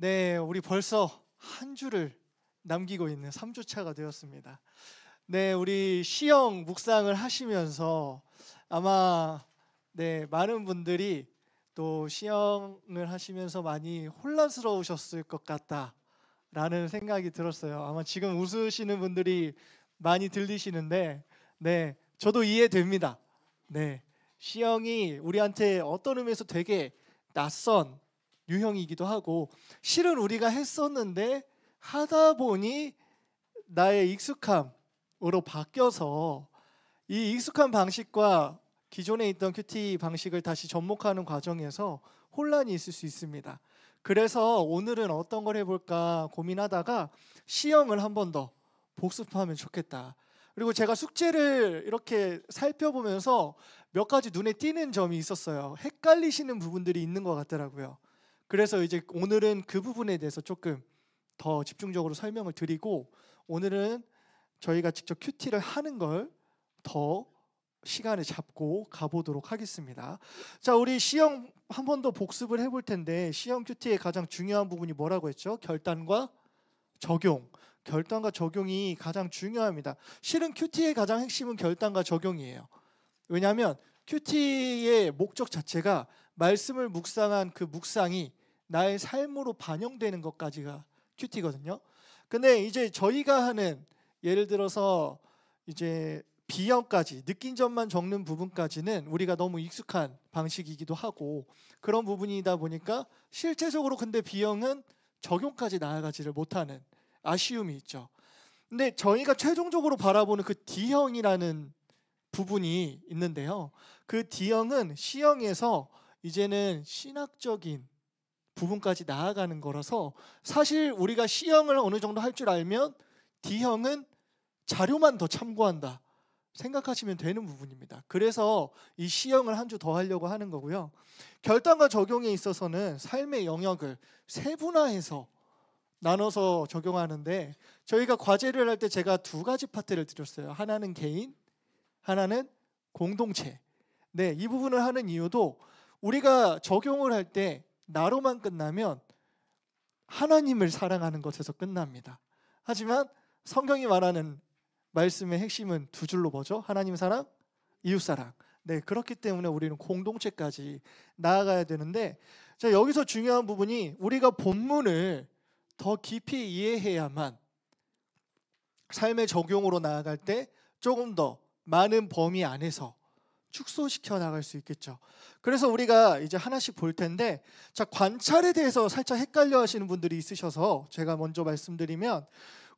네, 우리 벌써 한 주를 남기고 있는 3주 차가 되었습니다. 네, 우리 시영 묵상을 하시면서 아마 많은 분들이 또 시영을 하시면서 많이 혼란스러우셨을 것 같다라는 생각이 들었어요. 아마 지금 웃으시는 분들이 많이 들리시는데 저도 이해됩니다. 네. 시영이 우리한테 어떤 의미에서 되게 낯선 유형이기도 하고 실은 우리가 했었는데 하다 보니 나의 익숙함으로 바뀌어서 이 익숙한 방식과 기존에 있던 큐티 방식을 다시 접목하는 과정에서 혼란이 있을 수 있습니다. 그래서 오늘은 어떤 걸 해볼까 고민하다가 시형을 한 번 더 복습하면 좋겠다. 그리고 제가 숙제를 이렇게 살펴보면서 몇 가지 눈에 띄는 점이 있었어요. 헷갈리시는 부분들이 있는 것 같더라고요. 그래서 이제 오늘은 그 부분에 대해서 조금 더 집중적으로 설명을 드리고, 오늘은 저희가 직접 큐티를 하는 걸 더 시간을 잡고 가보도록 하겠습니다. 자, 우리 시험 한 번 더 복습을 해볼 텐데, 시험 큐티의 가장 중요한 부분이 뭐라고 했죠? 결단과 적용. 결단과 적용이 가장 중요합니다. 실은 큐티의 가장 핵심은 결단과 적용이에요. 왜냐하면 큐티의 목적 자체가 말씀을 묵상한 그 묵상이 나의 삶으로 반영되는 것까지가 큐티거든요. 근데 이제 저희가 하는, 예를 들어서 이제 B형까지 느낀 점만 적는 부분까지는 우리가 너무 익숙한 방식이기도 하고, 그런 부분이다 보니까 실제적으로 근데 B형은 적용까지 나아가지를 못하는 아쉬움이 있죠. 근데 저희가 최종적으로 바라보는 그 D형이라는 부분이 있는데요. 그 D형은 C형에서 이제는 신학적인 부분까지 나아가는 거라서, 사실 우리가 C형을 어느 정도 할 줄 알면 D형은 자료만 더 참고한다 생각하시면 되는 부분입니다. 그래서 이 C형을 한 주 더 하려고 하는 거고요. 결단과 적용에 있어서는 삶의 영역을 세분화해서 나눠서 적용하는데, 저희가 과제를 할 때 제가 두 가지 파트를 드렸어요. 하나는 개인, 하나는 공동체. 이 부분을 하는 이유도, 우리가 적용을 할 때 나로만 끝나면 하나님을 사랑하는 것에서 끝납니다. 하지만 성경이 말하는 말씀의 핵심은 두 줄로 뭐죠? 하나님 사랑, 이웃 사랑. 그렇기 때문에 우리는 공동체까지 나아가야 되는데, 자, 여기서 중요한 부분이, 우리가 본문을 더 깊이 이해해야만 삶의 적용으로 나아갈 때 조금 더 많은 범위 안에서 축소시켜 나갈 수 있겠죠. 그래서 우리가 이제 하나씩 볼 텐데, 자, 관찰에 대해서 살짝 헷갈려 하시는 분들이 있으셔서 제가 먼저 말씀드리면,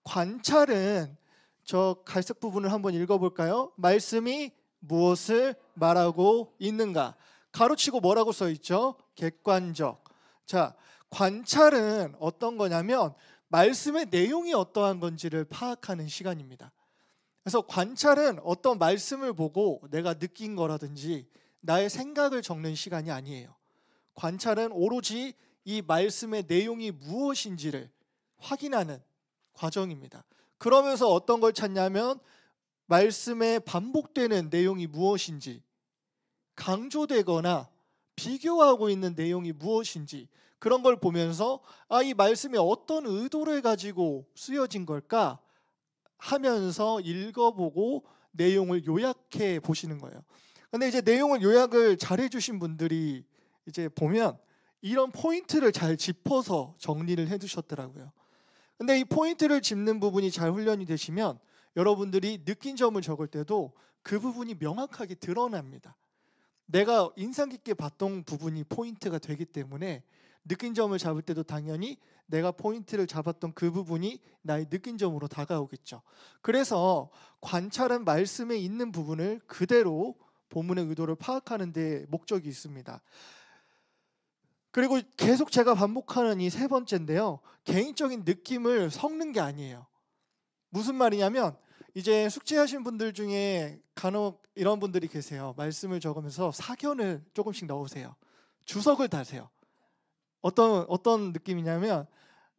관찰은 저 갈색 부분을 한번 읽어볼까요? 말씀이 무엇을 말하고 있는가? 가로치고 뭐라고 써 있죠? 객관적. 자, 관찰은 어떤 거냐면 말씀의 내용이 어떠한 건지를 파악하는 시간입니다. 그래서 관찰은 어떤 말씀을 보고 내가 느낀 거라든지 나의 생각을 적는 시간이 아니에요. 관찰은 오로지 이 말씀의 내용이 무엇인지를 확인하는 과정입니다. 그러면서 어떤 걸 찾냐면, 말씀에 반복되는 내용이 무엇인지, 강조되거나 비교하고 있는 내용이 무엇인지, 그런 걸 보면서 이 말씀이 어떤 의도를 가지고 쓰여진 걸까 하면서 읽어보고 내용을 요약해 보시는 거예요. 근데 이제 내용을 요약을 잘 해주신 분들이 이제 보면 이런 포인트를 잘 짚어서 정리를 해두셨더라고요. 근데 이 포인트를 짚는 부분이 잘 훈련이 되시면 여러분들이 느낀 점을 적을 때도 그 부분이 명확하게 드러납니다. 내가 인상 깊게 봤던 부분이 포인트가 되기 때문에 느낀 점을 잡을 때도 당연히 내가 포인트를 잡았던 그 부분이 나의 느낀 점으로 다가오겠죠. 그래서 관찰은 말씀에 있는 부분을 그대로 본문의 의도를 파악하는 데 목적이 있습니다. 그리고 계속 제가 반복하는 이 세 번째인데요. 개인적인 느낌을 섞는 게 아니에요. 무슨 말이냐면, 이제 숙제하신 분들 중에 간혹 이런 분들이 계세요. 말씀을 적으면서 사견을 조금씩 넣으세요. 주석을 다세요. 어떤 느낌이냐면,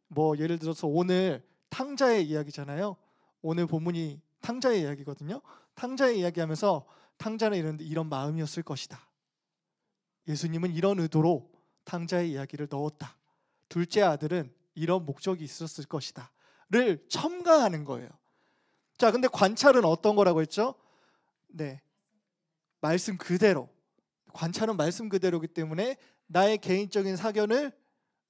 뭐 예를 들어서 오늘 탕자의 이야기잖아요. 오늘 본문이 탕자의 이야기거든요. 탕자의 이야기하면서 탕자는 이런 마음이었을 것이다. 예수님은 이런 의도로 탕자의 이야기를 넣었다. 둘째 아들은 이런 목적이 있었을 것이다를 첨가하는 거예요. 자, 근데 관찰은 어떤 거라고 했죠? 네, 말씀 그대로. 관찰은 말씀 그대로이기 때문에 나의 개인적인 사견을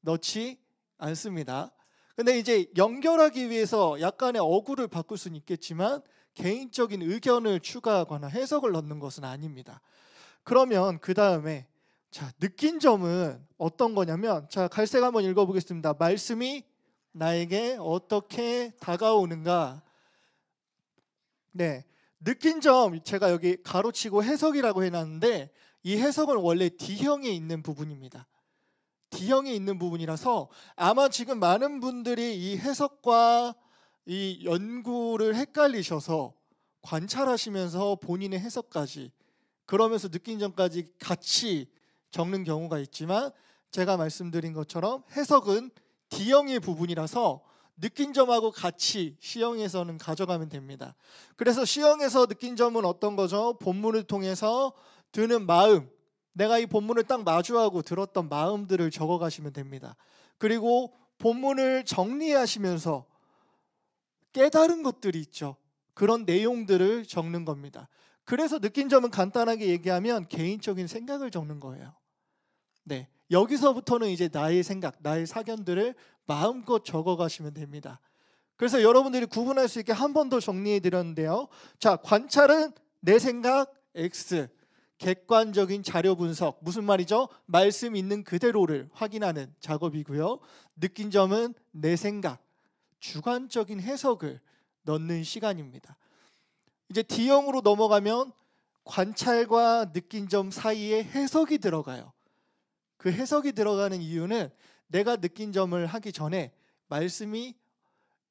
넣지 않습니다. 근데 이제 연결하기 위해서 약간의 어구를 바꿀 수는 있겠지만 개인적인 의견을 추가하거나 해석을 넣는 것은 아닙니다. 그러면 그 다음에 자, 느낀 점은 어떤 거냐면, 자, 갈색 한번 읽어보겠습니다. 말씀이 나에게 어떻게 다가오는가. 네, 느낀 점 제가 여기 가로치고 해석이라고 해놨는데 이 해석은 원래 D형에 있는 부분입니다. D형에 있는 부분이라서 아마 지금 많은 분들이 이 해석과 이 연구를 헷갈리셔서 관찰하시면서 본인의 해석까지, 그러면서 느낀 점까지 같이 적는 경우가 있지만, 제가 말씀드린 것처럼 해석은 D형의 부분이라서 느낀 점하고 같이 C형에서는 가져가면 됩니다. 그래서 C형에서 느낀 점은 어떤 거죠? 본문을 통해서 드는 마음, 내가 이 본문을 딱 마주하고 들었던 마음들을 적어가시면 됩니다. 그리고 본문을 정리하시면서 깨달은 것들이 있죠. 그런 내용들을 적는 겁니다. 그래서 느낀 점은 간단하게 얘기하면 개인적인 생각을 적는 거예요. 네, 여기서부터는 이제 나의 생각, 나의 사견들을 마음껏 적어가시면 됩니다. 그래서 여러분들이 구분할 수 있게 한 번 더 정리해 드렸는데요. 자, 관찰은 내 생각 X, 객관적인 자료 분석, 무슨 말이죠? 말씀 있는 그대로를 확인하는 작업이고요. 느낀 점은 내 생각, 주관적인 해석을 넣는 시간입니다. 이제 D형으로 넘어가면 관찰과 느낀 점 사이에 해석이 들어가요. 그 해석이 들어가는 이유는 내가 느낀 점을 하기 전에 말씀이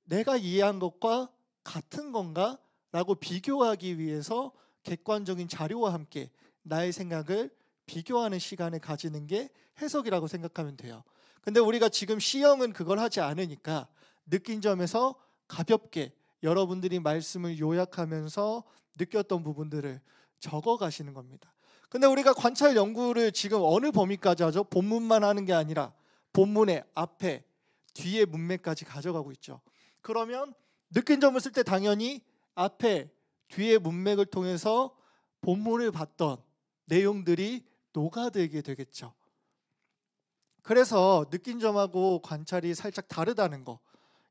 내가 이해한 것과 같은 건가? 라고 비교하기 위해서 객관적인 자료와 함께 나의 생각을 비교하는 시간을 가지는 게 해석이라고 생각하면 돼요. 근데 우리가 지금 C형은 그걸 하지 않으니까 느낀 점에서 가볍게 여러분들이 말씀을 요약하면서 느꼈던 부분들을 적어 가시는 겁니다. 근데 우리가 관찰 연구를 지금 어느 범위까지 하죠? 본문만 하는 게 아니라 본문의 앞에, 뒤에 문맥까지 가져가고 있죠. 그러면 느낀 점을 쓸 때 당연히 앞에, 뒤에 문맥을 통해서 본문을 봤던 내용들이 녹아들게 되겠죠. 그래서 느낀 점하고 관찰이 살짝 다르다는 거,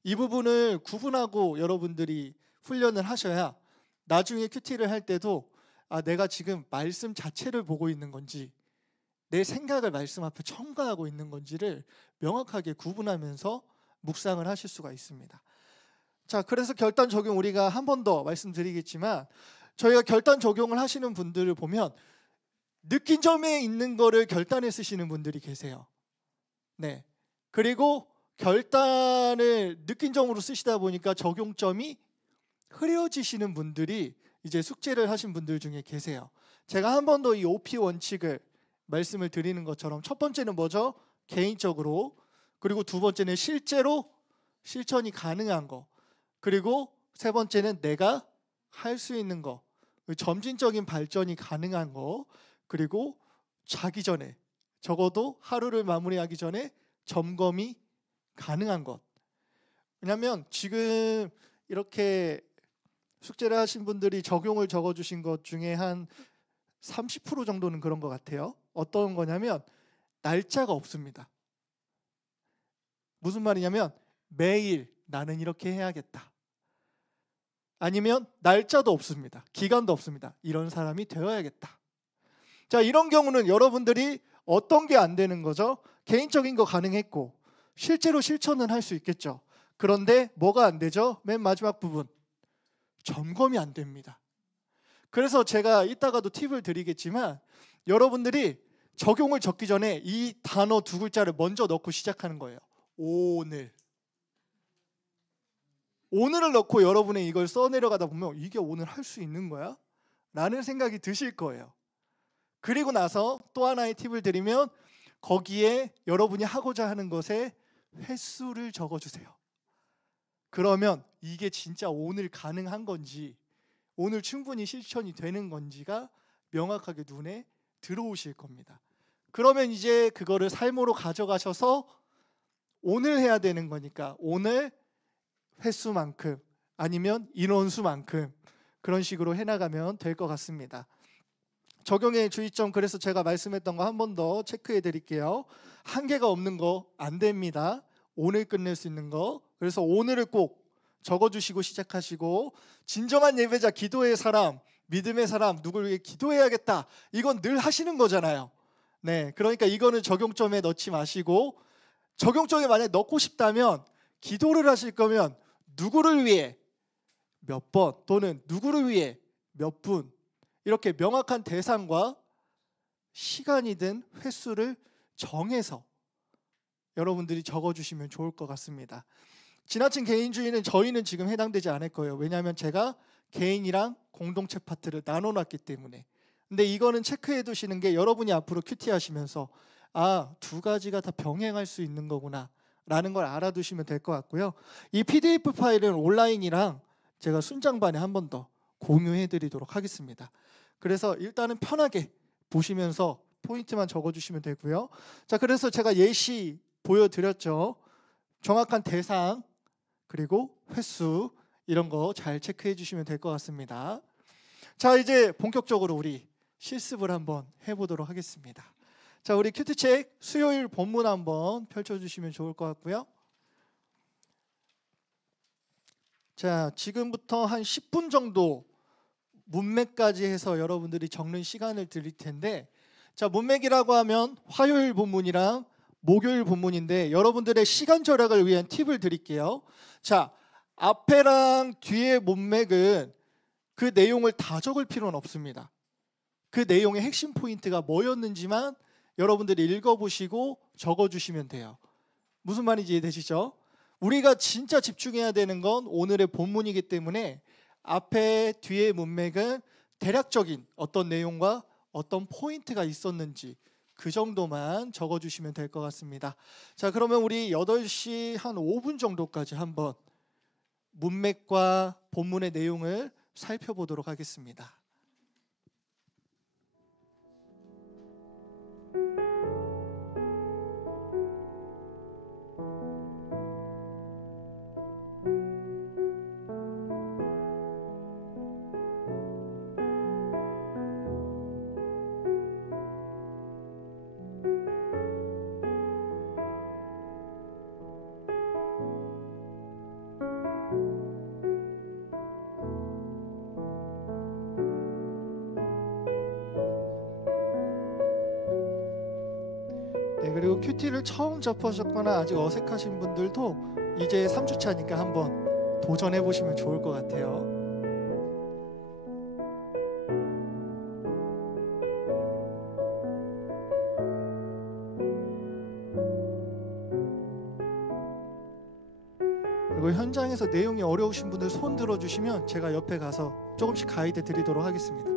이 부분을 구분하고 여러분들이 훈련을 하셔야 나중에 큐티를 할 때도 내가 지금 말씀 자체를 보고 있는 건지 내 생각을 말씀 앞에 첨가하고 있는 건지를 명확하게 구분하면서 묵상을 하실 수가 있습니다. 자, 그래서 결단 적용 우리가 한 번 더 말씀드리겠지만, 저희가 결단 적용을 하시는 분들을 보면 느낀 점에 있는 거를 결단에 쓰시는 분들이 계세요. 네. 그리고 결단을 느낀 점으로 쓰시다 보니까 적용점이 흐려지시는 분들이 이제 숙제를 하신 분들 중에 계세요. 제가 한 번 더 이 OP 원칙을 말씀을 드리는 것처럼, 첫 번째는 뭐죠? 개인적으로. 그리고 두 번째는 실제로 실천이 가능한 거. 그리고 세 번째는 내가 할 수 있는 거, 점진적인 발전이 가능한 거. 그리고 자기 전에, 적어도 하루를 마무리하기 전에 점검이 가능한 것. 왜냐하면 지금 이렇게 숙제를 하신 분들이 적용을 적어주신 것 중에 한 30% 정도는 그런 것 같아요. 어떤 거냐면 날짜가 없습니다. 무슨 말이냐면 매일 나는 이렇게 해야겠다. 아니면 날짜도 없습니다. 기간도 없습니다. 이런 사람이 되어야겠다. 자, 이런 경우는 여러분들이 어떤 게 안 되는 거죠? 개인적인 거 가능했고 실제로 실천은 할 수 있겠죠. 그런데 뭐가 안 되죠? 맨 마지막 부분, 점검이 안 됩니다. 그래서 제가 이따가도 팁을 드리겠지만 여러분들이 적용을 적기 전에 이 단어 두 글자를 먼저 넣고 시작하는 거예요. 오늘. 오늘을 넣고 여러분이 이걸 써내려가다 보면 이게 오늘 할 수 있는 거야? 라는 생각이 드실 거예요. 그리고 나서 또 하나의 팁을 드리면 거기에 여러분이 하고자 하는 것에 횟수를 적어주세요. 그러면 이게 진짜 오늘 가능한 건지, 오늘 충분히 실천이 되는 건지가 명확하게 눈에 들어오실 겁니다. 그러면 이제 그거를 삶으로 가져가셔서 오늘 해야 되는 거니까 오늘 횟수만큼 아니면 인원수만큼 그런 식으로 해나가면 될 것 같습니다. 적용의 주의점, 그래서 제가 말씀했던 거 한 번 더 체크해 드릴게요. 한계가 없는 거 안 됩니다. 오늘 끝낼 수 있는 거. 그래서 오늘을 꼭 적어주시고 시작하시고, 진정한 예배자, 기도의 사람, 믿음의 사람, 누구를 위해 기도해야겠다, 이건 늘 하시는 거잖아요. 네, 그러니까 이거는 적용점에 넣지 마시고, 적용점에 만약 넣고 싶다면 기도를 하실 거면 누구를 위해 몇 번, 또는 누구를 위해 몇 분, 이렇게 명확한 대상과 시간이든 횟수를 정해서 여러분들이 적어주시면 좋을 것 같습니다. 지나친 개인주의는 저희는 지금 해당되지 않을 거예요. 왜냐하면 제가 개인이랑 공동체 파트를 나눠놨기 때문에. 근데 이거는 체크해 두시는 게, 여러분이 앞으로 큐티 하시면서 두 가지가 다 병행할 수 있는 거구나 라는 걸 알아두시면 될 것 같고요. 이 PDF 파일은 온라인이랑 제가 순장반에 한 번 더 공유해 드리도록 하겠습니다. 그래서 일단은 편하게 보시면서 포인트만 적어주시면 되고요. 자, 그래서 제가 예시 보여드렸죠. 정확한 대상 그리고 횟수, 이런 거 잘 체크해 주시면 될 것 같습니다. 자, 이제 본격적으로 우리 실습을 한번 해보도록 하겠습니다. 자, 우리 큐티책 수요일 본문 한번 펼쳐주시면 좋을 것 같고요. 자, 지금부터 한 10분 정도 문맥까지 해서 여러분들이 적는 시간을 드릴 텐데, 자, 문맥이라고 하면 화요일 본문이랑 목요일 본문인데, 여러분들의 시간 절약을 위한 팁을 드릴게요. 자, 앞에랑 뒤에 문맥은 그 내용을 다 적을 필요는 없습니다. 그 내용의 핵심 포인트가 뭐였는지만 여러분들이 읽어보시고 적어주시면 돼요. 무슨 말인지 이해되시죠? 우리가 진짜 집중해야 되는 건 오늘의 본문이기 때문에 앞에 뒤에 문맥은 대략적인 어떤 내용과 어떤 포인트가 있었는지 그 정도만 적어주시면 될 것 같습니다. 자, 그러면 우리 8시 한 5분 정도까지 한번 문맥과 본문의 내용을 살펴보도록 하겠습니다. 네, 그리고 큐티를 처음 접하셨거나 아직 어색하신 분들도 이제 3주차니까 한번 도전해 보시면 좋을 것 같아요. 그리고 현장에서 내용이 어려우신 분들 손 들어주시면 제가 옆에 가서 조금씩 가이드 드리도록 하겠습니다.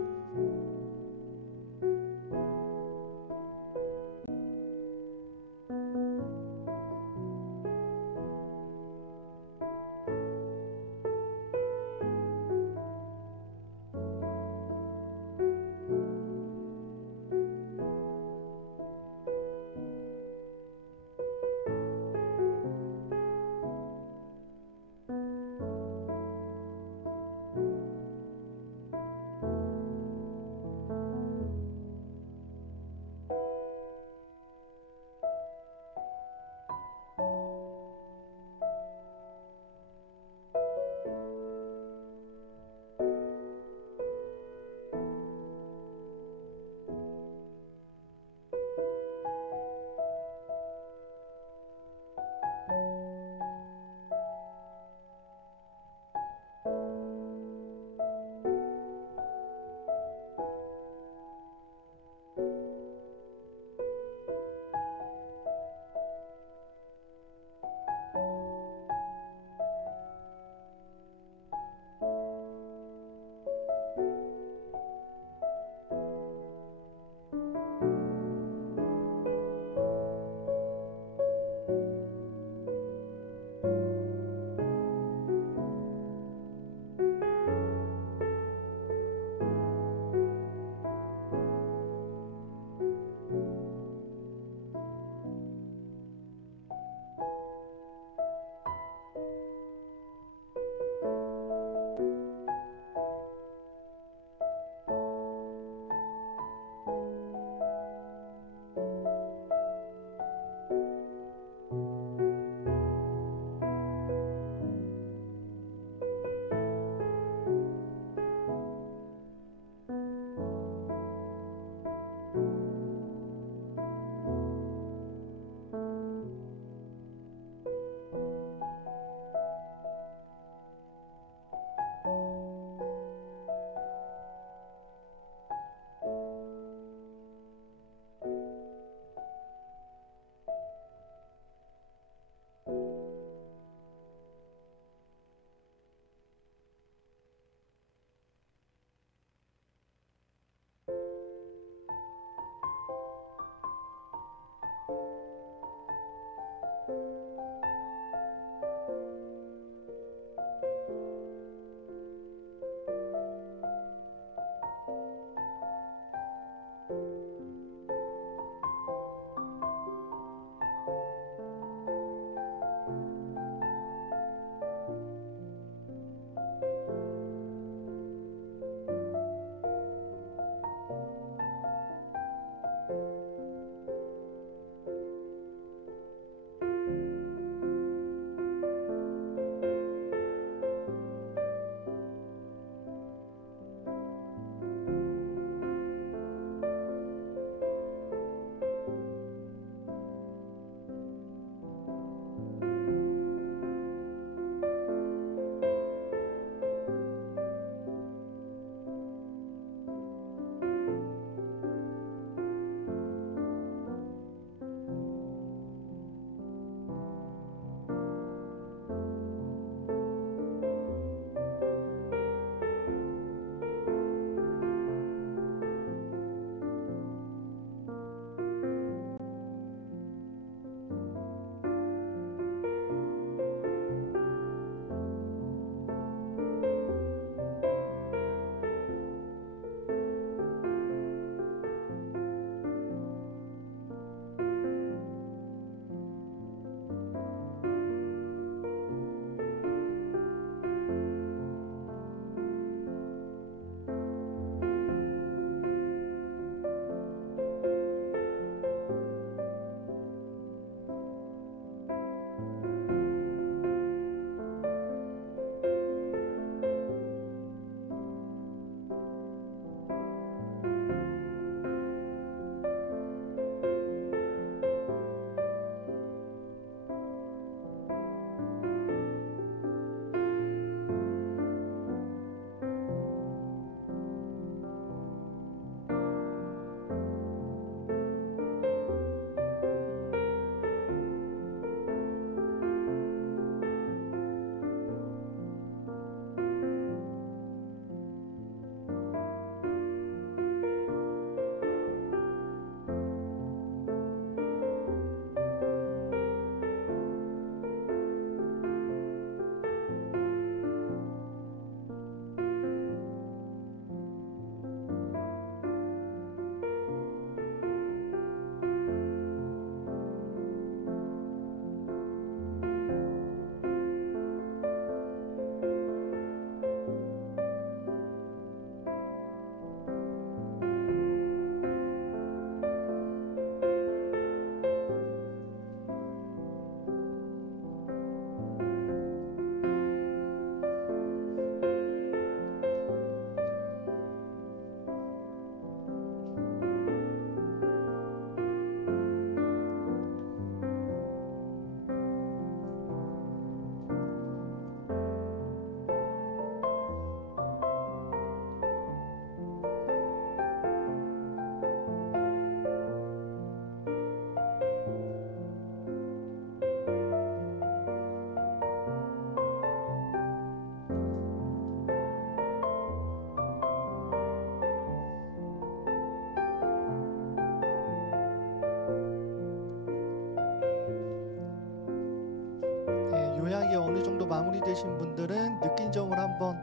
요약이 어느 정도 마무리되신 분들은 느낀 점을 한번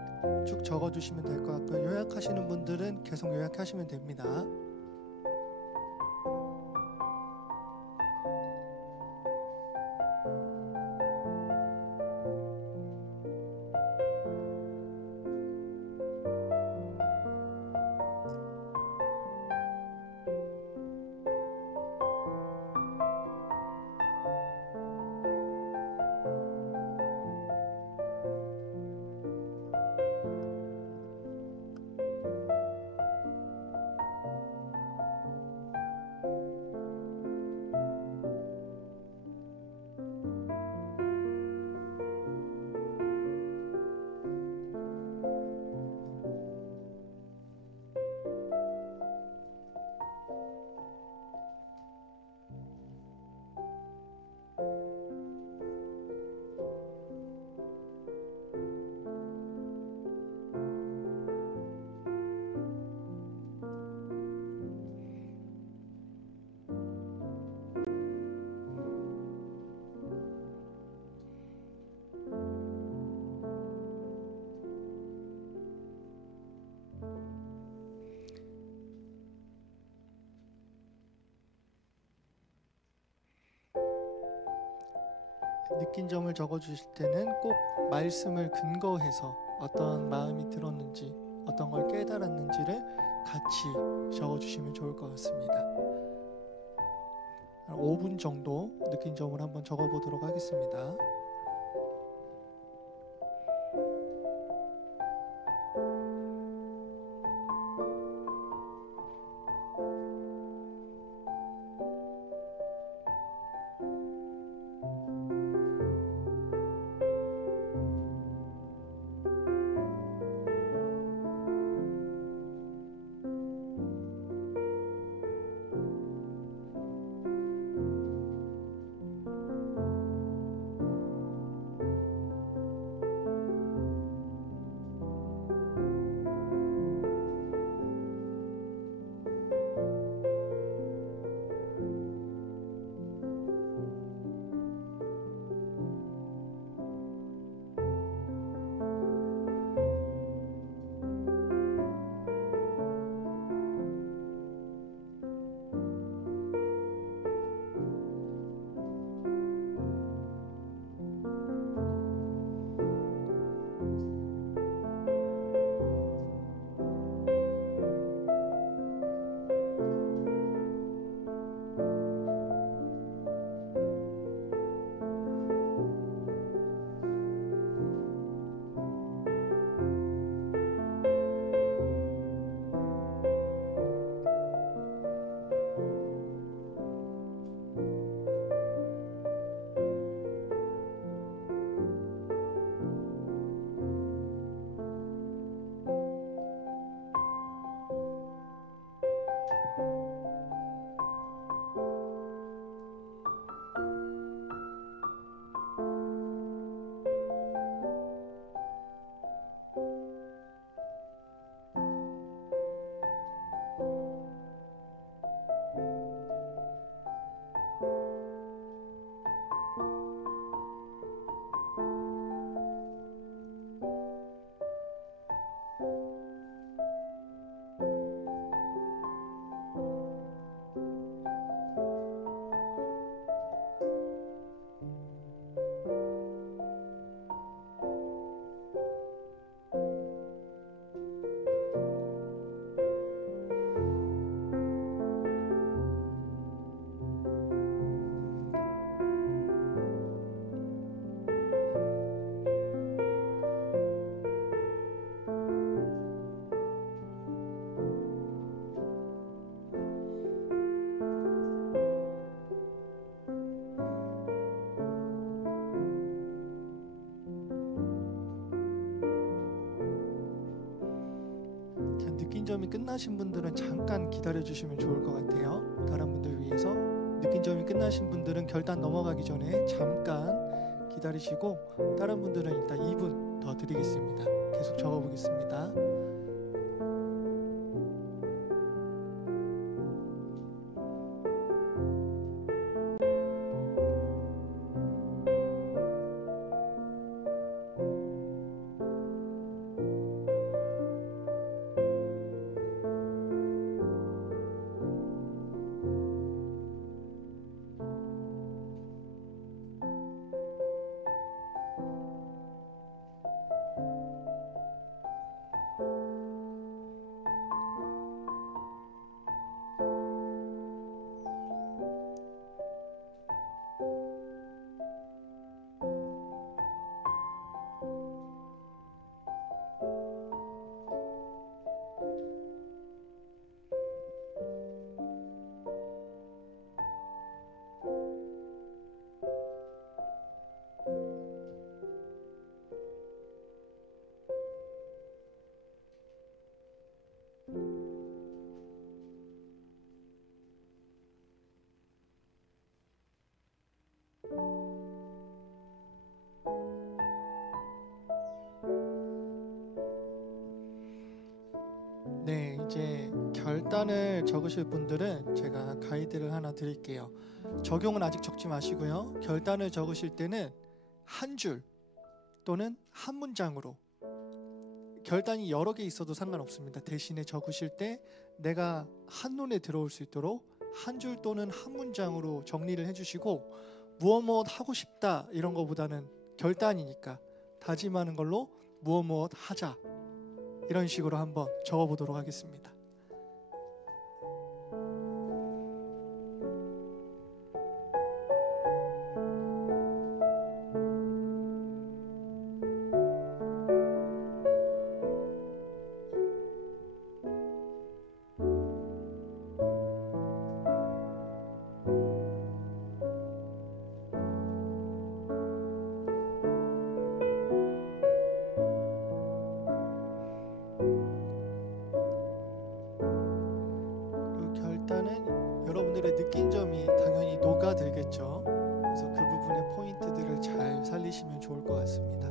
쭉 적어주시면 될 것 같고요. 요약하시는 분들은 계속 요약하시면 됩니다. 느낀 점을 적어주실 때는 꼭 말씀을 근거해서 어떤 마음이 들었는지 어떤 걸 깨달았는지를 같이 적어주시면 좋을 것 같습니다. 5분 정도 느낀 점을 한번 적어보도록 하겠습니다. 느낀 점이 끝나신 분들은 잠깐 기다려 주시면 좋을 것 같아요. 다른 분들 위해서. 느낀 점이 끝나신 분들은 결단 넘어가기 전에 잠깐 기다리시고, 다른 분들은 일단 2분 더 드리겠습니다. 계속 적어보겠습니다. 네, 이제 결단을 적으실 분들은 제가 가이드를 하나 드릴게요. 적용은 아직 적지 마시고요. 결단을 적으실 때는 한 줄 또는 한 문장으로, 결단이 여러 개 있어도 상관없습니다. 대신에 적으실 때 내가 한눈에 들어올 수 있도록 한 줄 또는 한 문장으로 정리를 해주시고, 무엇 하고 싶다 이런 거보다는 결단이니까 다짐하는 걸로 무엇 하자, 이런 식으로 한번 적어보도록 하겠습니다. 그 결단은 여러분들의 느낀 점이 당연히 녹아들겠죠. 그래서 그 부분의 포인트들을 잘 살리시면 좋을 것 같습니다.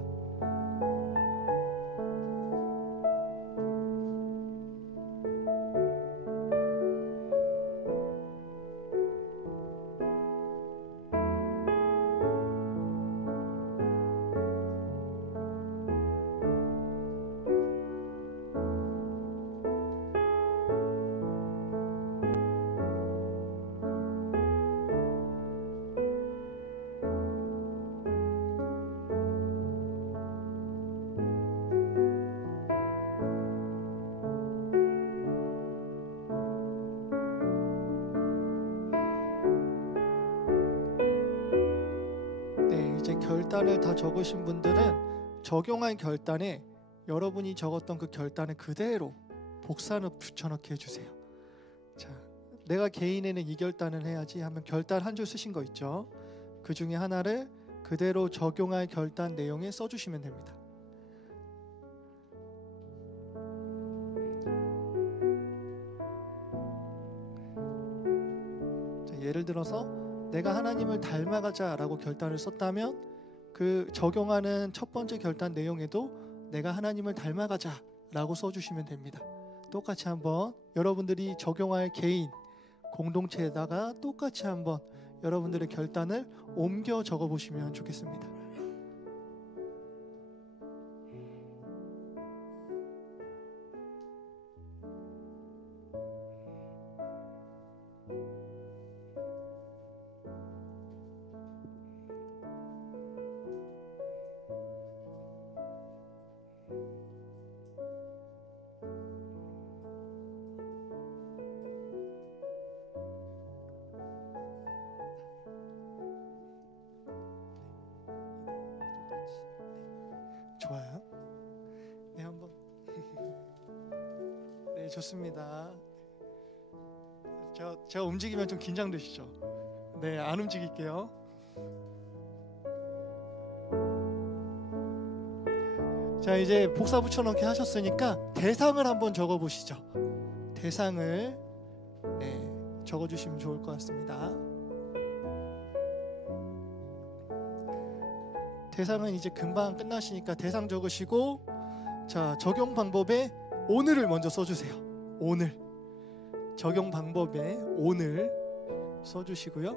네, 이제 결단을 다 적으신 분들은 적용한 결단에 여러분이 적었던 그 결단을 그대로 복사는 붙여넣기 해주세요. 자, 내가 개인에는 이 결단을 해야지 하면 결단 한 줄 쓰신 거 있죠? 그 중에 하나를 그대로 적용할 결단 내용에 써주시면 됩니다. 자, 예를 들어서 내가 하나님을 닮아가자라고 결단을 썼다면 그 적용하는 첫 번째 결단 내용에도 내가 하나님을 닮아가자라고 써주시면 됩니다. 똑같이 한번 여러분들이 적용할 개인 공동체에다가 똑같이 한번 여러분들의 결단을 옮겨 적어보시면 좋겠습니다. 좋아요. 네, 한번. 네, 좋습니다. 제가 움직이면 좀 긴장되시죠? 네, 안 움직일게요. 자, 이제 복사 붙여넣기 하셨으니까 대상을 한번 적어보시죠. 대상을 적어주시면 좋을 것 같습니다. 대상은 이제 금방 끝나시니까 대상 적으시고, 자, 적용 방법에 오늘을 먼저 써주세요. 오늘 적용 방법에 오늘 써주시고요.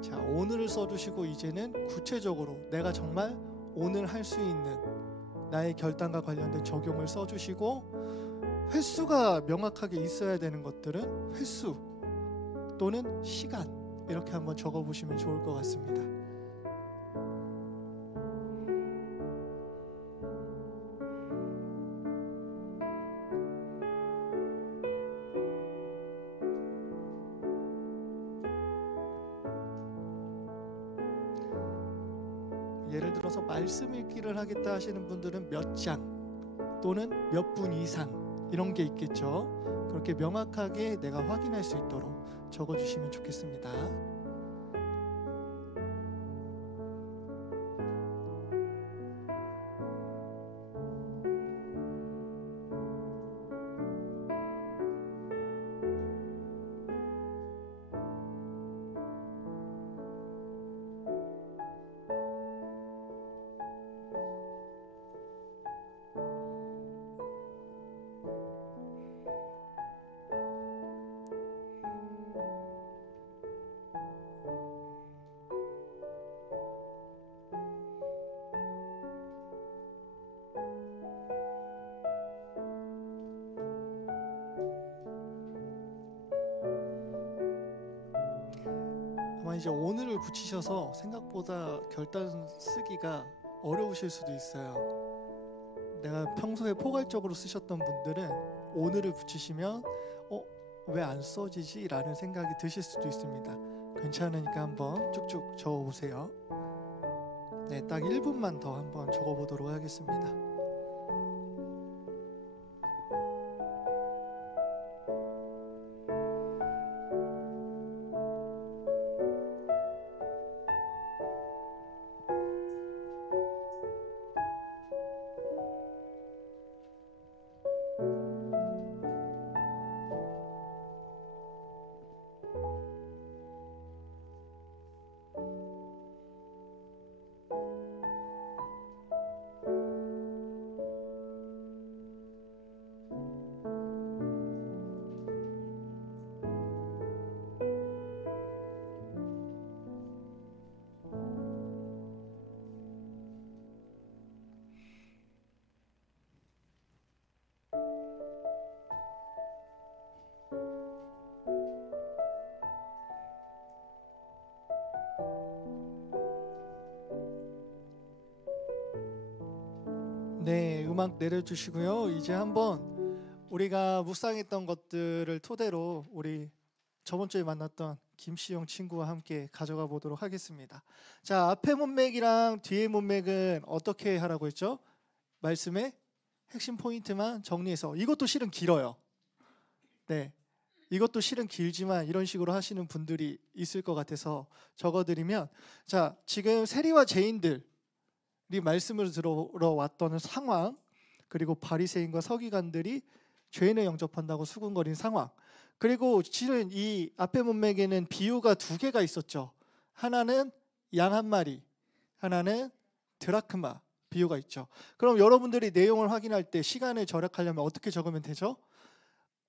자, 오늘을 써주시고 이제는 구체적으로 내가 정말 오늘 할 수 있는 나의 결단과 관련된 적용을 써주시고, 횟수가 명확하게 있어야 되는 것들은 횟수 또는 시간, 이렇게 한번 적어보시면 좋을 것 같습니다. 예를 들어서 말씀 읽기를 하겠다 하시는 분들은 몇 장 또는 몇 분 이상 이런 게 있겠죠. 그렇게 명확하게 내가 확인할 수 있도록 적어주시면 좋겠습니다. 아마 이제 오늘을 붙이셔서 생각보다 결단 쓰기가 어려우실 수도 있어요. 내가 평소에 포괄적으로 쓰셨던 분들은 오늘을 붙이시면 왜 안 써지지? 라는 생각이 드실 수도 있습니다. 괜찮으니까 한번 쭉쭉 적어보세요. 네, 딱 1분만 더 한번 적어보도록 하겠습니다. 네, 음악 내려주시고요. 이제 한번 우리가 묵상했던 것들을 토대로 우리 저번 주에 만났던 김시영 친구와 함께 가져가 보도록 하겠습니다. 자, 앞에 문맥이랑 뒤에 문맥은 어떻게 하라고 했죠? 말씀의 핵심 포인트만 정리해서. 이것도 실은 길어요. 네, 이것도 실은 길지만 이런 식으로 하시는 분들이 있을 것 같아서 적어드리면, 자, 지금 세리와 죄인들이 말씀을 들어왔던 상황, 그리고 바리새인과 서기관들이 죄인을 영접한다고 수군거린 상황, 그리고 실은 이 앞에 문맥에는 비유가 두 개가 있었죠. 하나는 양 한 마리, 하나는 드라크마 비유가 있죠. 그럼 여러분들이 내용을 확인할 때 시간을 절약하려면 어떻게 적으면 되죠?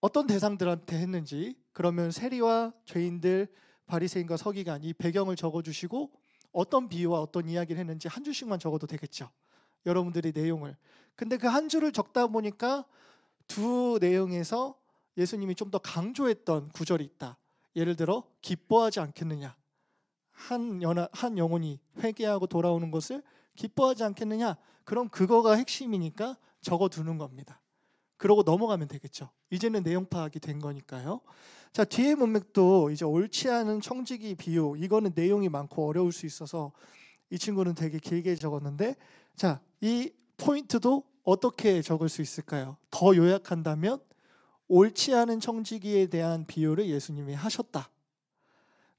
어떤 대상들한테 했는지, 그러면 세리와 죄인들, 바리새인과 서기관 이 배경을 적어주시고 어떤 비유와 어떤 이야기를 했는지 한 줄씩만 적어도 되겠죠. 여러분들이 내용을. 근데 그 한 줄을 적다 보니까 두 내용에서 예수님이 좀 더 강조했던 구절이 있다. 예를 들어 기뻐하지 않겠느냐, 한 영혼이 회개하고 돌아오는 것을 기뻐하지 않겠느냐. 그럼 그거가 핵심이니까 적어두는 겁니다. 그러고 넘어가면 되겠죠. 이제는 내용 파악이 된 거니까요. 자, 뒤에 문맥도 이제 옳지 않은 청지기 비유, 이거는 내용이 많고 어려울 수 있어서 이 친구는 되게 길게 적었는데, 자, 이 포인트도 어떻게 적을 수 있을까요? 더 요약한다면 옳지 않은 청지기에 대한 비유를 예수님이 하셨다.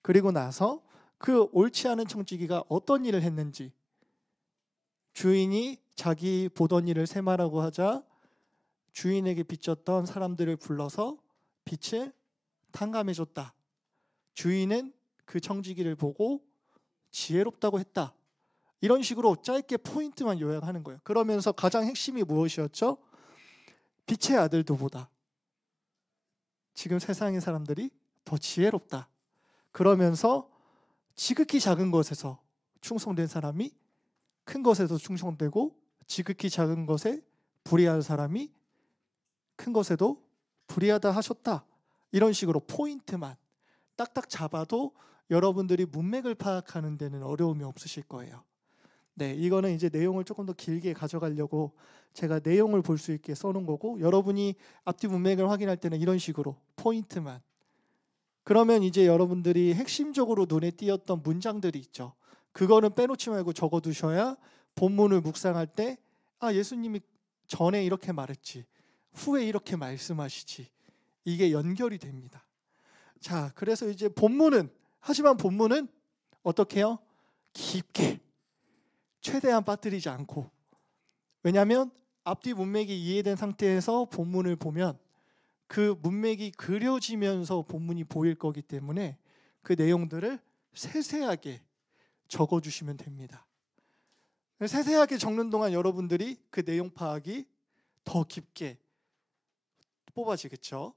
그리고 나서 그 옳지 않은 청지기가 어떤 일을 했는지, 주인이 자기 보던 일을 세마라고 하자 주인에게 빚졌던 사람들을 불러서 빚을 탕감해줬다. 주인은 그 청지기를 보고 지혜롭다고 했다. 이런 식으로 짧게 포인트만 요약하는 거예요. 그러면서 가장 핵심이 무엇이었죠? 빛의 아들도보다 지금 세상의 사람들이 더 지혜롭다. 그러면서 지극히 작은 것에서 충성된 사람이 큰 것에도 충성되고, 지극히 작은 것에 불의한 사람이 큰 것에도 불의하다 하셨다. 이런 식으로 포인트만 딱딱 잡아도 여러분들이 문맥을 파악하는 데는 어려움이 없으실 거예요. 네, 이거는 이제 내용을 조금 더 길게 가져가려고 제가 내용을 볼 수 있게 써놓은 거고, 여러분이 앞뒤 문맥을 확인할 때는 이런 식으로 포인트만. 그러면 이제 여러분들이 핵심적으로 눈에 띄었던 문장들이 있죠. 그거는 빼놓지 말고 적어두셔야 본문을 묵상할 때 예수님이 전에 이렇게 말했지, 후에 이렇게 말씀하시지, 이게 연결이 됩니다. 자, 그래서 이제 하지만 본문은 어떻게 해요? 깊게 최대한 빠뜨리지 않고. 왜냐하면 앞뒤 문맥이 이해된 상태에서 본문을 보면 그 문맥이 그려지면서 본문이 보일 거기 때문에 그 내용들을 세세하게 적어주시면 됩니다. 세세하게 적는 동안 여러분들이 그 내용 파악이 더 깊게 뽑아지겠죠.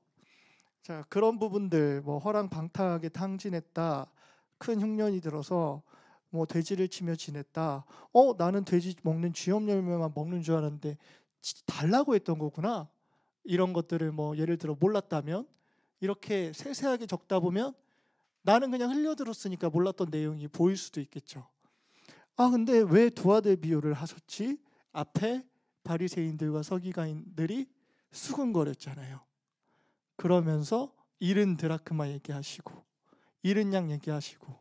자, 그런 부분들, 허랑방탕하게 탕진했다, 큰 흉년이 들어서 돼지를 치며 지냈다, 나는 돼지 먹는 쥐염 열매만 먹는 줄 알았는데 달라고 했던 거구나, 이런 것들을 예를 들어 몰랐다면, 이렇게 세세하게 적다 보면 나는 그냥 흘려들었으니까 몰랐던 내용이 보일 수도 있겠죠. 아, 근데 왜 두 아들 비유를 하셨지? 앞에 바리새인들과 서기관들이 수군거렸잖아요. 그러면서 잃은 드라크마 얘기하시고 잃은 양 얘기하시고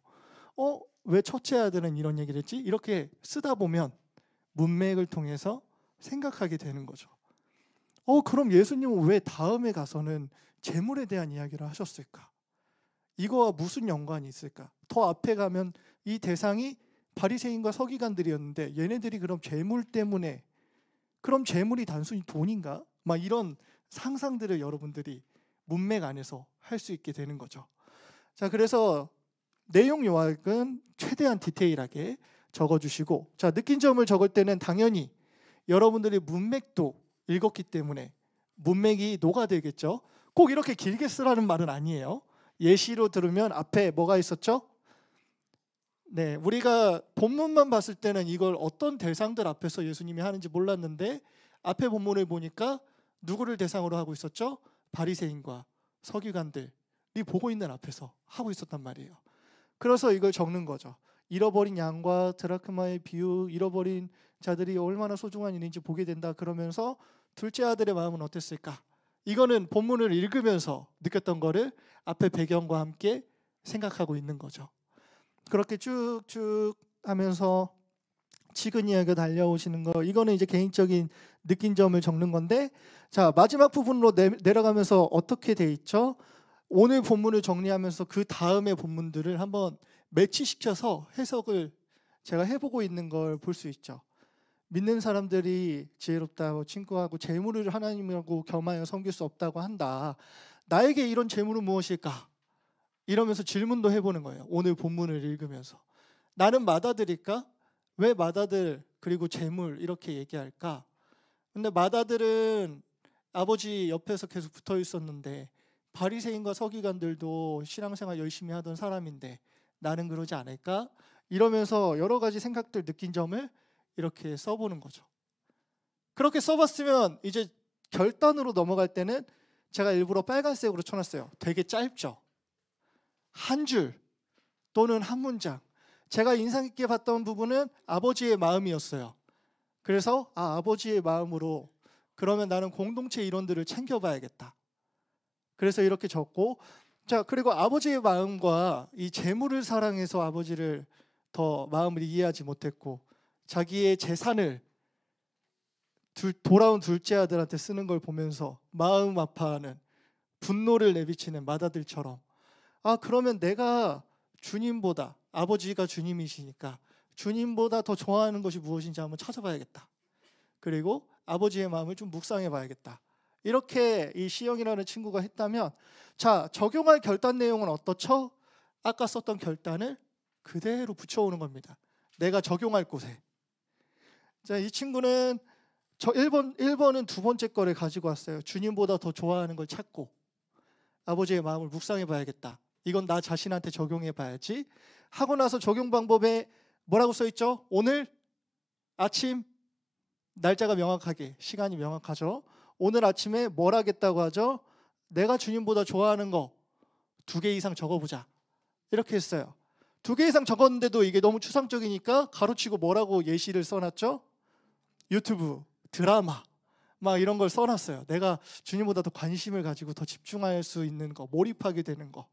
왜 첫째 아들은 이런 얘기를 했지? 이렇게 쓰다 보면 문맥을 통해서 생각하게 되는 거죠. 그럼 예수님은 왜 다음에 가서는 재물에 대한 이야기를 하셨을까? 이거와 무슨 연관이 있을까? 더 앞에 가면 이 대상이 바리새인과 서기관들이었는데 얘네들이 그럼 재물 때문에, 그럼 재물이 단순히 돈인가? 막 이런 상상들을 여러분들이 문맥 안에서 할 수 있게 되는 거죠. 자, 그래서 내용 요약은 최대한 디테일하게 적어주시고, 자, 느낀 점을 적을 때는 당연히 여러분들이 문맥도 읽었기 때문에 문맥이 녹아들겠죠. 꼭 이렇게 길게 쓰라는 말은 아니에요. 예시로 들으면 앞에 뭐가 있었죠? 네, 우리가 본문만 봤을 때는 이걸 어떤 대상들 앞에서 예수님이 하는지 몰랐는데 앞에 본문을 보니까 누구를 대상으로 하고 있었죠? 바리새인과 서기관들이 보고 있는 앞에서 하고 있었단 말이에요. 그래서 이걸 적는 거죠. 잃어버린 양과 드라크마의 비유, 잃어버린 자들이 얼마나 소중한 일인지 보게 된다. 그러면서 둘째 아들의 마음은 어땠을까? 이거는 본문을 읽으면서 느꼈던 거를 앞에 배경과 함께 생각하고 있는 거죠. 그렇게 쭉쭉 하면서 치근 이야기가 달려오시는 거, 이거는 이제 개인적인 느낀 점을 적는 건데, 자, 마지막 부분으로 내려가면서 어떻게 돼 있죠? 오늘 본문을 정리하면서 그 다음의 본문들을 한번 매치시켜서 해석을 제가 해보고 있는 걸 볼 수 있죠. 믿는 사람들이 지혜롭다고 친구하고 재물을 하나님하고 겸하여 섬길 수 없다고 한다. 나에게 이런 재물은 무엇일까? 이러면서 질문도 해보는 거예요. 오늘 본문을 읽으면서. 나는 맏아들일까? 왜 맏아들 그리고 재물 이렇게 얘기할까? 근데 맏아들은 아버지 옆에서 계속 붙어 있었는데 바리새인과 서기관들도 신앙생활 열심히 하던 사람인데 나는 그러지 않을까? 이러면서 여러 가지 생각들, 느낀 점을 이렇게 써보는 거죠. 그렇게 써봤으면 이제 결단으로 넘어갈 때는 제가 일부러 빨간색으로 쳐놨어요. 되게 짧죠? 한 줄 또는 한 문장. 제가 인상 깊게 봤던 부분은 아버지의 마음이었어요. 그래서 아버지의 마음으로 그러면 나는 공동체 이론들을 챙겨봐야겠다. 그래서 이렇게 적고, 자, 그리고 아버지의 마음과 이 재물을 사랑해서 아버지를 더 마음을 이해하지 못했고 자기의 재산을 돌아온 둘째 아들한테 쓰는 걸 보면서 마음 아파하는, 분노를 내비치는 맏아들처럼, 그러면 내가 주님보다, 아버지가 주님이시니까 주님보다 더 좋아하는 것이 무엇인지 한번 찾아봐야겠다. 그리고 아버지의 마음을 좀 묵상해 봐야겠다. 이렇게 이 시영이라는 친구가 했다면, 자, 적용할 결단 내용은 어떻죠? 아까 썼던 결단을 그대로 붙여오는 겁니다. 내가 적용할 곳에. 자, 이 친구는 1번은 두 번째 거를 가지고 왔어요. 주님보다 더 좋아하는 걸 찾고 아버지의 마음을 묵상해 봐야겠다. 이건 나 자신한테 적용해 봐야지. 하고 나서 적용 방법에 뭐라고 써 있죠? 오늘 아침, 날짜가 명확하게, 시간이 명확하죠. 오늘 아침에 뭘 하겠다고 하죠? 내가 주님보다 좋아하는 거 2개 이상 적어보자. 이렇게 했어요. 2개 이상 적었는데도 이게 너무 추상적이니까 가로치고 뭐라고 예시를 써놨죠? 유튜브, 드라마 막 이런 걸 써놨어요. 내가 주님보다 더 관심을 가지고 더 집중할 수 있는 거, 몰입하게 되는 거.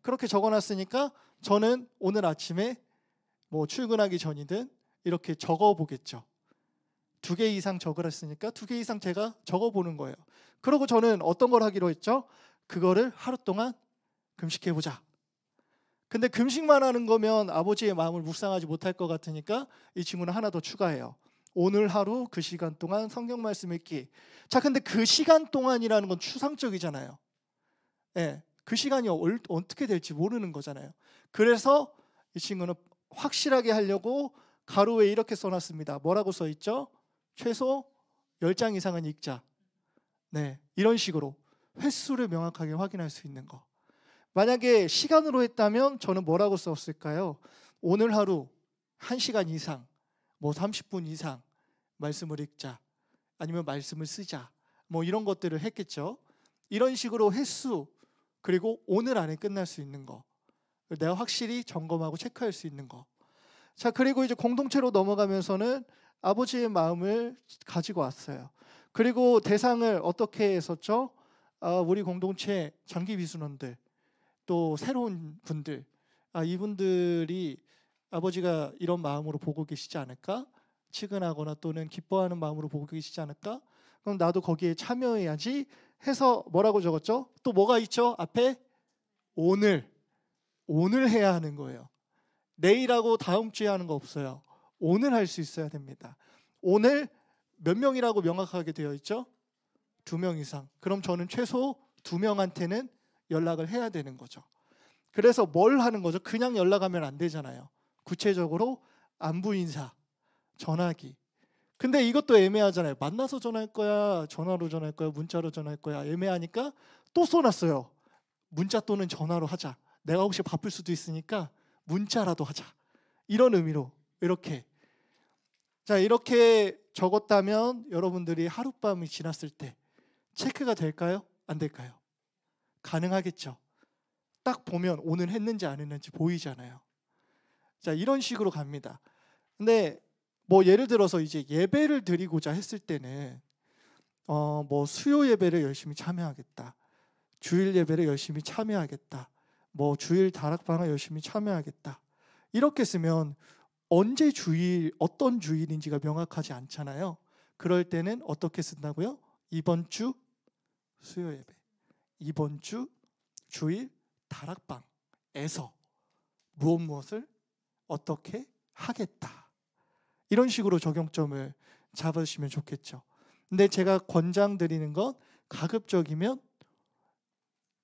그렇게 적어놨으니까 저는 오늘 아침에 뭐 출근하기 전이든 이렇게 적어보겠죠. 2개 이상 적으랬으니까 2개 이상 제가 적어보는 거예요. 그러고 저는 어떤 걸 하기로 했죠? 그거를 하루 동안 금식해보자. 근데 금식만 하는 거면 아버지의 마음을 묵상하지 못할 것 같으니까 이 친구는 하나 더 추가해요. 오늘 하루 그 시간 동안 성경 말씀 읽기. 자, 근데 그 시간 동안이라는 건 추상적이잖아요. 예, 그 시간이 어떻게 될지 모르는 거잖아요. 그래서 이 친구는 확실하게 하려고 가로에 이렇게 써놨습니다. 뭐라고 써있죠? 최소 10장 이상은 읽자. 네, 이런 식으로 횟수를 명확하게 확인할 수 있는 거. 만약에 시간으로 했다면 저는 뭐라고 썼을까요? 오늘 하루 1시간 이상, 뭐 30분 이상 말씀을 읽자, 아니면 말씀을 쓰자, 뭐 이런 것들을 했겠죠. 이런 식으로 횟수, 그리고 오늘 안에 끝날 수 있는 거를 내가 확실히 점검하고 체크할 수 있는 거. 자, 그리고 이제 공동체로 넘어가면서는 아버지의 마음을 가지고 왔어요. 그리고 대상을 어떻게 했었죠? 우리 공동체 장기 비순원들, 또 새로운 분들, 이분들이 아버지가 이런 마음으로 보고 계시지 않을까? 측은하거나 또는 기뻐하는 마음으로 보고 계시지 않을까? 그럼 나도 거기에 참여해야지 해서 뭐라고 적었죠? 또 뭐가 있죠? 앞에 오늘 해야 하는 거예요. 내일하고 다음 주에 하는 거 없어요. 오늘 할 수 있어야 됩니다. 오늘 몇 명이라고 명확하게 되어 있죠? 2명 이상. 그럼 저는 최소 2명한테는 연락을 해야 되는 거죠. 그래서 뭘 하는 거죠? 그냥 연락하면 안 되잖아요. 구체적으로 안부 인사, 전화기. 근데 이것도 애매하잖아요. 만나서 전화할 거야, 전화로 전화할 거야, 문자로 전화할 거야. 애매하니까 또 써놨어요. 문자 또는 전화로 하자. 내가 혹시 바쁠 수도 있으니까 문자라도 하자. 이런 의미로 이렇게. 자, 이렇게 적었다면 여러분들이 하룻밤이 지났을 때 체크가 될까요? 안 될까요? 가능하겠죠. 딱 보면 오늘 했는지 안 했는지 보이잖아요. 자, 이런 식으로 갑니다. 근데 뭐 예를 들어서 이제 예배를 드리고자 했을 때는 뭐 수요 예배를 열심히 참여하겠다. 주일 예배를 열심히 참여하겠다. 뭐 주일 다락방을 열심히 참여하겠다. 이렇게 쓰면 언제 주일, 어떤 주일인지가 명확하지 않잖아요. 그럴 때는 어떻게 쓴다고요? 이번 주 수요 예배, 이번 주 주일 다락방에서 무엇을 어떻게 하겠다. 이런 식으로 적용점을 잡으시면 좋겠죠. 근데 제가 권장드리는 건 가급적이면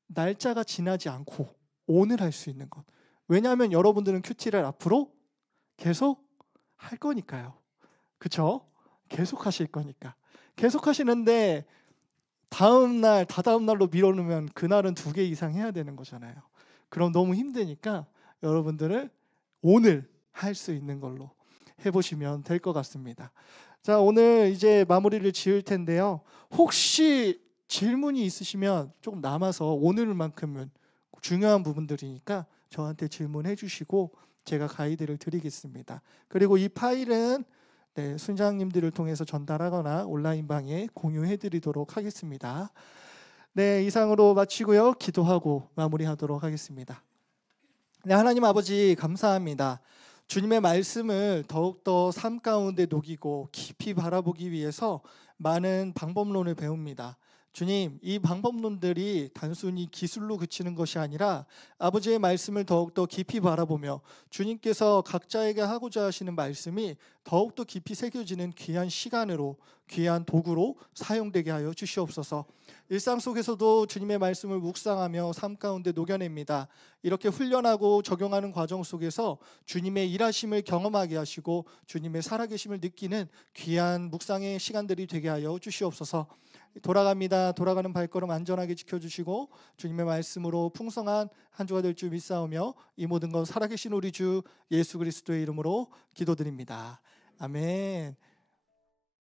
날짜가 지나지 않고 오늘 할 수 있는 것. 왜냐하면 여러분들은 큐티를 앞으로 계속 할 거니까요. 그렇죠? 계속 하실 거니까. 계속 하시는데 다음 날, 다다음 날로 미뤄놓으면 그날은 2개 이상 해야 되는 거잖아요. 그럼 너무 힘드니까 여러분들은 오늘 할 수 있는 걸로 해보시면 될 것 같습니다. 자, 오늘 이제 마무리를 지을 텐데요. 혹시 질문이 있으시면 조금 남아서 오늘만큼은 중요한 부분들이니까 저한테 질문해 주시고 제가 가이드를 드리겠습니다. 그리고 이 파일은 순장님들을 통해서 전달하거나 온라인방에 공유해 드리도록 하겠습니다. 네, 이상으로 마치고요. 기도하고 마무리하도록 하겠습니다. 네, 하나님 아버지 감사합니다. 주님의 말씀을 더욱더 삶 가운데 녹이고 깊이 바라보기 위해서 많은 방법론을 배웁니다. 주님, 이 방법론들이 단순히 기술로 그치는 것이 아니라 아버지의 말씀을 더욱더 깊이 바라보며 주님께서 각자에게 하고자 하시는 말씀이 더욱더 깊이 새겨지는 귀한 시간으로, 귀한 도구로 사용되게 하여 주시옵소서. 일상 속에서도 주님의 말씀을 묵상하며 삶 가운데 녹여냅니다. 이렇게 훈련하고 적용하는 과정 속에서 주님의 일하심을 경험하게 하시고 주님의 살아계심을 느끼는 귀한 묵상의 시간들이 되게 하여 주시옵소서. 돌아갑니다. 돌아가는 발걸음 안전하게 지켜주시고 주님의 말씀으로 풍성한 한 주가 될 줄 믿사오며 이 모든 것 살아계신 우리 주 예수 그리스도의 이름으로 기도드립니다. 아멘.